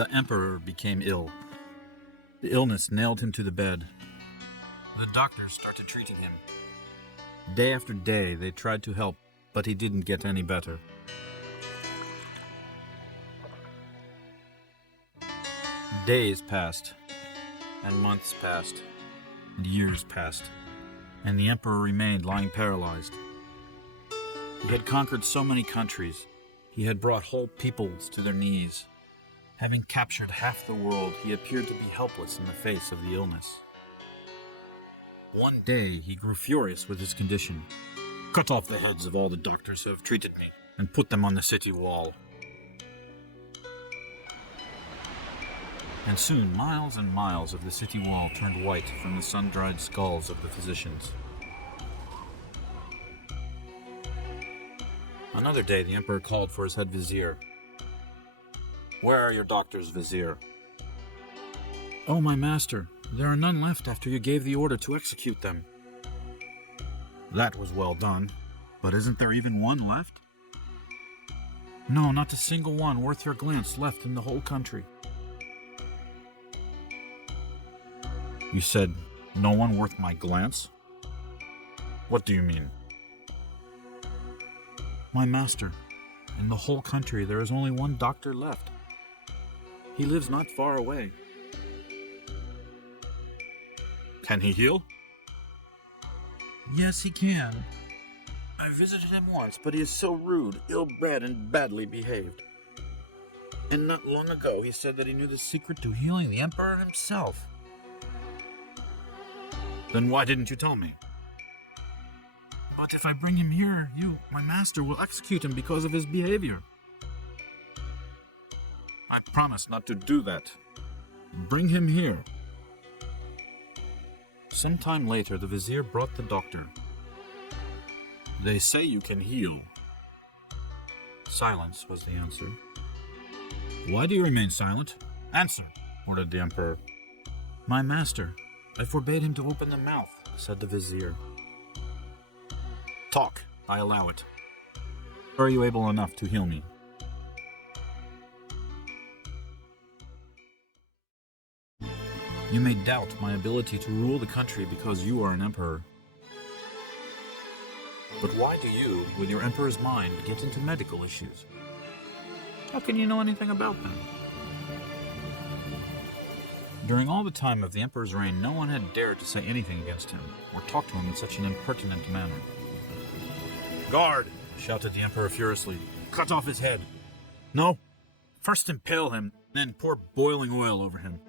The emperor became ill. The illness nailed him to the bed. The doctors started treating him. Day after day, they tried to help, but he didn't get any better. Days passed, and months passed, and years passed, and the emperor remained lying paralyzed. He had conquered so many countries. He had brought whole peoples to their knees. Having captured half the world, he appeared to be helpless in the face of the illness. One day, he grew furious with his condition. "Cut off the heads of all the doctors who have treated me, and put them on the city wall." And soon, miles and miles of the city wall turned white from the sun-dried skulls of the physicians. Another day, the emperor called for his head vizier. "Where are your doctors, vizier?" "Oh, my master, there are none left after you gave the order to execute them." "That was well done, but isn't there even one left?" "No, not a single one worth your glance left in the whole country." "You said no one worth my glance? What do you mean?" "My master, in the whole country there is only one doctor left. He lives not far away." "Can he heal?" "Yes, he can. I visited him once, but he is so rude, ill-bred, and badly behaved. And not long ago he said that he knew the secret to healing the emperor himself." "Then why didn't you tell me?" "But if I bring him here, you, my master, will execute him because of his behavior." "I promise not to do that. Bring him here." Some time later, the vizier brought the doctor. "They say you can heal." Silence was the answer. "Why do you remain silent? Answer," ordered the emperor. "My master, I forbade him to open the mouth," said the vizier. "Talk, I allow it. Are you able enough to heal me?" "You may doubt my ability to rule the country because you are an emperor. But why do you, with your emperor's mind, get into medical issues? How can you know anything about them?" During all the time of the emperor's reign, no one had dared to say anything against him, or talk to him in such an impertinent manner. "Guard!" shouted the emperor furiously. "Cut off his head! No! First impale him, then pour boiling oil over him,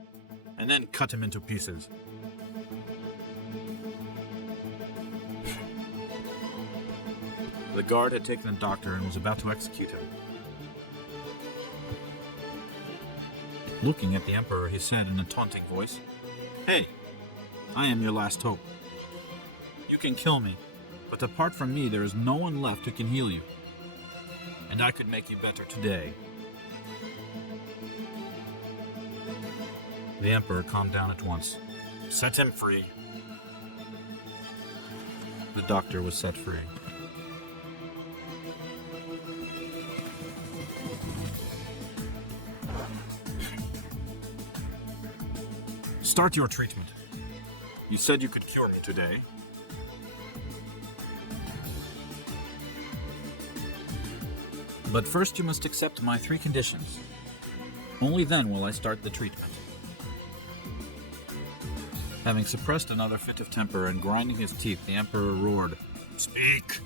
and then cut him into pieces." The guard had taken the doctor and was about to execute him. Looking at the emperor, he said in a taunting voice, "Hey, I am your last hope. You can kill me, but apart from me there is no one left who can heal you. And I could make you better today." The emperor calmed down at once. "Set him free." The doctor was set free. "Start your treatment. You said you could cure me today." "But first you must accept my 3 conditions. Only then will I start the treatment." Having suppressed another fit of temper and grinding his teeth, the emperor roared, "Speak!"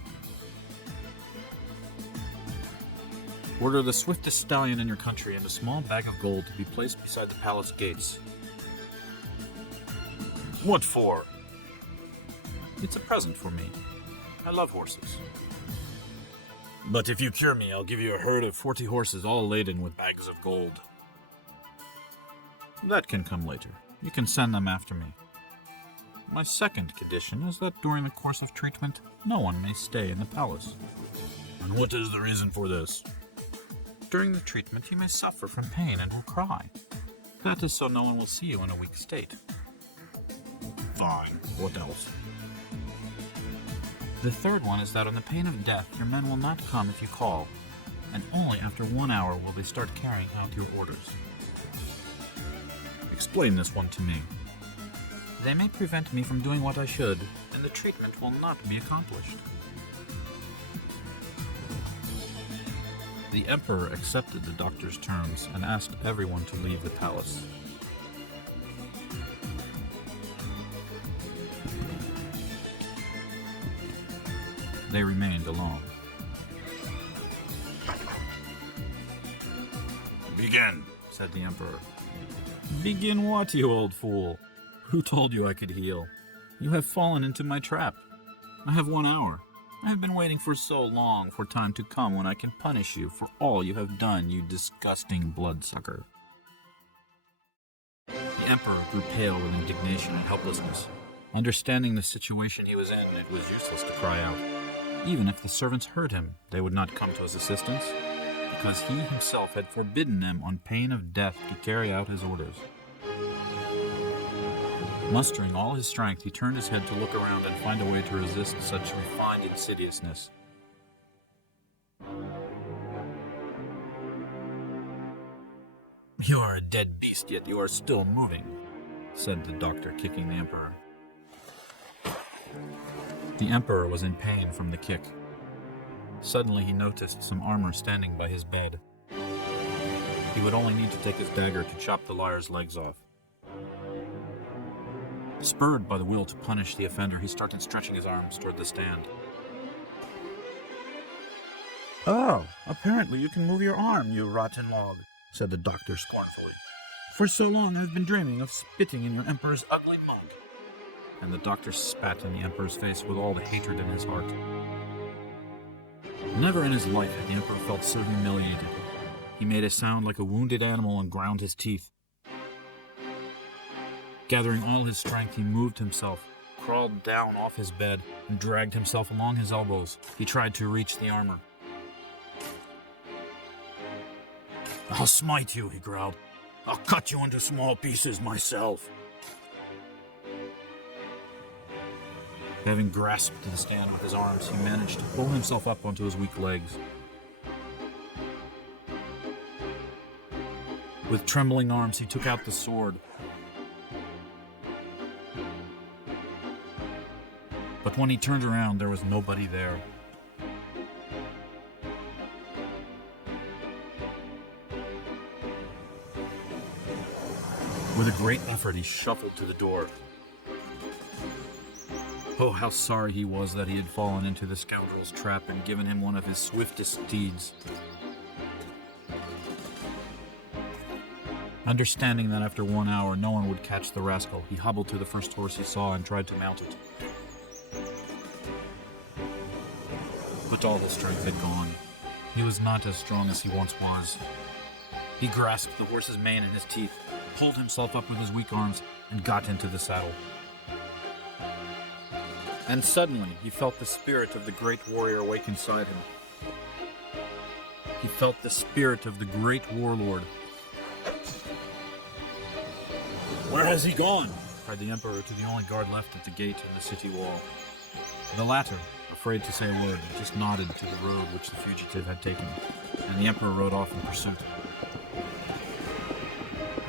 "Order the swiftest stallion in your country and a small bag of gold to be placed beside the palace gates." "What for?" "It's a present for me. I love horses." "But if you cure me, I'll give you a herd of 40 horses all laden with bags of gold." "That can come later. You can send them after me. My second condition is that during the course of treatment, no one may stay in the palace." "And what is the reason for this?" "During the treatment, you may suffer from pain and will cry. That is so no one will see you in a weak state." "Fine. What else?" "The third one is that on the pain of death, your men will not come if you call, and only after 1 hour will they start carrying out your orders." Explain this one to me. They may prevent me from doing what I should, and the treatment will not be accomplished. The Emperor accepted the doctor's terms and asked everyone to leave the palace. They remained alone. Begin, said the Emperor. Begin what, you old fool? Who told you I could heal? You have fallen into my trap. I have 1 hour. I have been waiting for so long for time to come when I can punish you for all you have done, you disgusting bloodsucker. The Emperor grew pale with indignation and helplessness. Understanding the situation he was in, it was useless to cry out. Even if the servants heard him, they would not come to his assistance, because he himself had forbidden them on pain of death to carry out his orders. Mustering all his strength, he turned his head to look around and find a way to resist such refined insidiousness. You are a dead beast, yet you are still moving, said the doctor, kicking the Emperor. The Emperor was in pain from the kick. Suddenly he noticed some armor standing by his bed. He would only need to take his dagger to chop the liar's legs off. Spurred by the will to punish the offender, he started stretching his arms toward the stand. Oh, apparently you can move your arm, you rotten log, said the doctor scornfully. For so long I've been dreaming of spitting in your Emperor's ugly mug. And the doctor spat in the Emperor's face with all the hatred in his heart. Never in his life had the Emperor felt so humiliated. He made a sound like a wounded animal and ground his teeth. Gathering all his strength, he moved himself, crawled down off his bed, and dragged himself along his elbows. He tried to reach the armor. I'll smite you, he growled. I'll cut you into small pieces myself. Having grasped the stand with his arms, he managed to pull himself up onto his weak legs. With trembling arms, he took out the sword. But when he turned around, there was nobody there. With a great effort, he shuffled to the door. Oh, how sorry he was that he had fallen into the scoundrel's trap and given him one of his swiftest steeds. Understanding that after 1 hour no one would catch the rascal, he hobbled to the first horse he saw and tried to mount it. But all his strength had gone. He was not as strong as he once was. He grasped the horse's mane in his teeth, pulled himself up with his weak arms, and got into the saddle. And suddenly, he felt the spirit of the great warrior awake inside him. He felt the spirit of the great warlord. Where has he gone? Cried the Emperor to the only guard left at the gate in the city wall. The latter, afraid to say a word, just nodded to the road which the fugitive had taken, and the Emperor rode off in pursuit.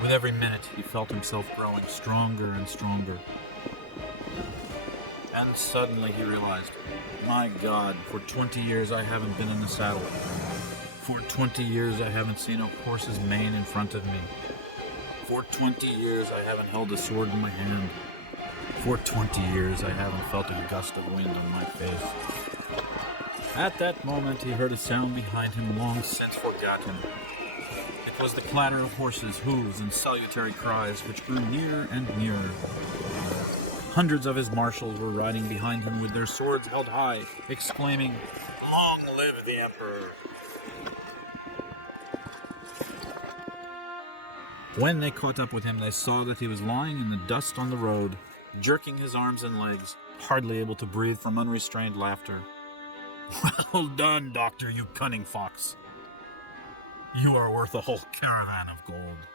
With every minute, he felt himself growing stronger and stronger. And suddenly he realized, my God, for 20 years I haven't been in the saddle. For 20 years I haven't seen a horse's mane in front of me. For 20 years I haven't held a sword in my hand. For 20 years I haven't felt a gust of wind on my face. At that moment he heard a sound behind him long since forgotten. It was the clatter of horses' hooves and salutary cries which grew nearer and nearer. Hundreds of his marshals were riding behind him with their swords held high, exclaiming, "Long live the Emperor!" When they caught up with him, they saw that he was lying in the dust on the road, jerking his arms and legs, hardly able to breathe from unrestrained laughter. Well done, Doctor, you cunning fox. You are worth a whole caravan of gold.